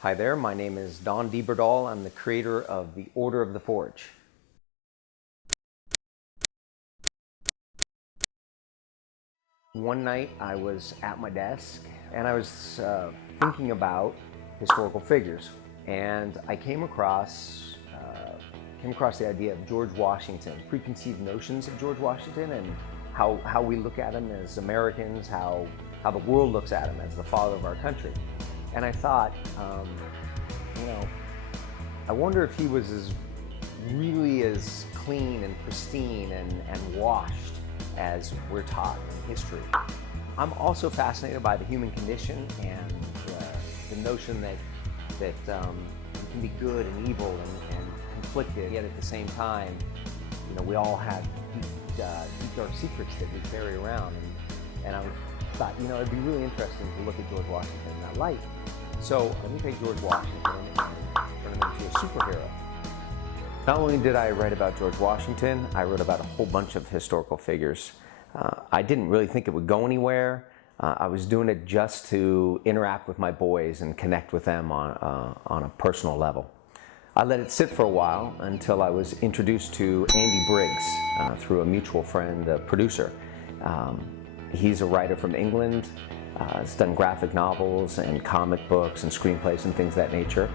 Hi there, my name is Don Dieberdahl. I'm the creator of the Order of the Forge. One night I was at my desk and I was thinking about historical figures, and I came across the idea of George Washington, preconceived notions of George Washington, and how we look at him as Americans, how the world looks at him as the father of our country. And I thought, I wonder if he was really as clean and pristine and washed as we're taught in history. I'm also fascinated by the human condition and the notion that we can be good and evil and conflicted, yet at the same time, we all have deep dark secrets that we carry around. And I thought, it'd be really interesting to look at George Washington in that light. So let me take George Washington and turn him into a superhero. Not only did I write about George Washington, I wrote about a whole bunch of historical figures. I didn't really think it would go anywhere. I was doing it just to interact with my boys and connect with them on a personal level. I let it sit for a while until I was introduced to Andy Briggs through a mutual friend, a producer. He's a writer from England. He's done graphic novels and comic books and screenplays and things of that nature.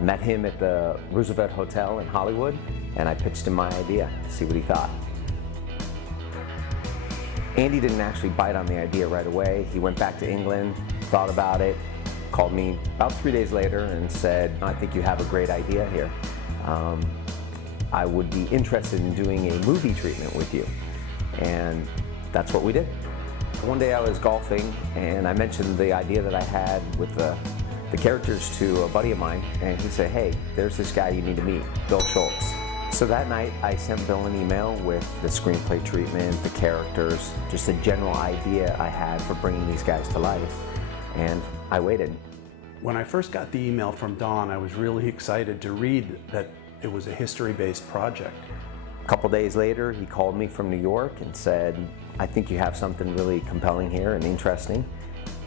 Met him at the Roosevelt Hotel in Hollywood, and I pitched him my idea to see what he thought. Andy didn't actually bite on the idea right away. He went back to England, thought about it, called me about 3 days later and said, "I think you have a great idea here. I would be interested in doing a movie treatment with you." And that's what we did. One day I was golfing and I mentioned the idea that I had with the characters to a buddy of mine, and he said, "Hey, there's this guy you need to meet, Bill Schultz." So that night I sent Bill an email with the screenplay treatment, the characters, just a general idea I had for bringing these guys to life, and I waited. When I first got the email from Don, I was really excited to read that it was a history-based project. A couple days later, he called me from New York and said, "I think you have something really compelling here and interesting,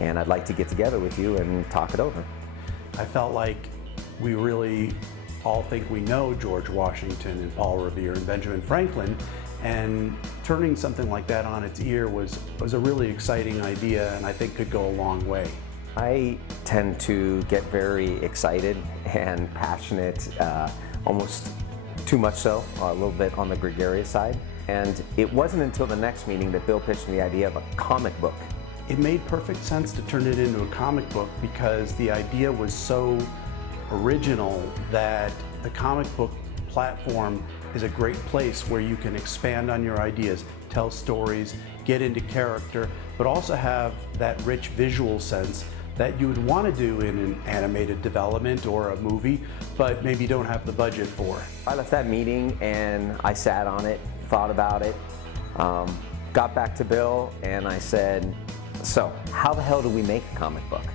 and I'd like to get together with you and talk it over." I felt like we really all think we know George Washington and Paul Revere and Benjamin Franklin, and turning something like that on its ear was a really exciting idea, and I think could go a long way. I tend to get very excited and passionate, almost too much so, a little bit on the gregarious side. And it wasn't until the next meeting that Bill pitched me the idea of a comic book. It made perfect sense to turn it into a comic book because the idea was so original that the comic book platform is a great place where you can expand on your ideas, tell stories, get into character, but also have that rich visual sense that you would want to do in an animated development or a movie, but maybe don't have the budget for. I left that meeting and I sat on it, thought about it, got back to Bill and I said, "So how the hell do we make a comic book?"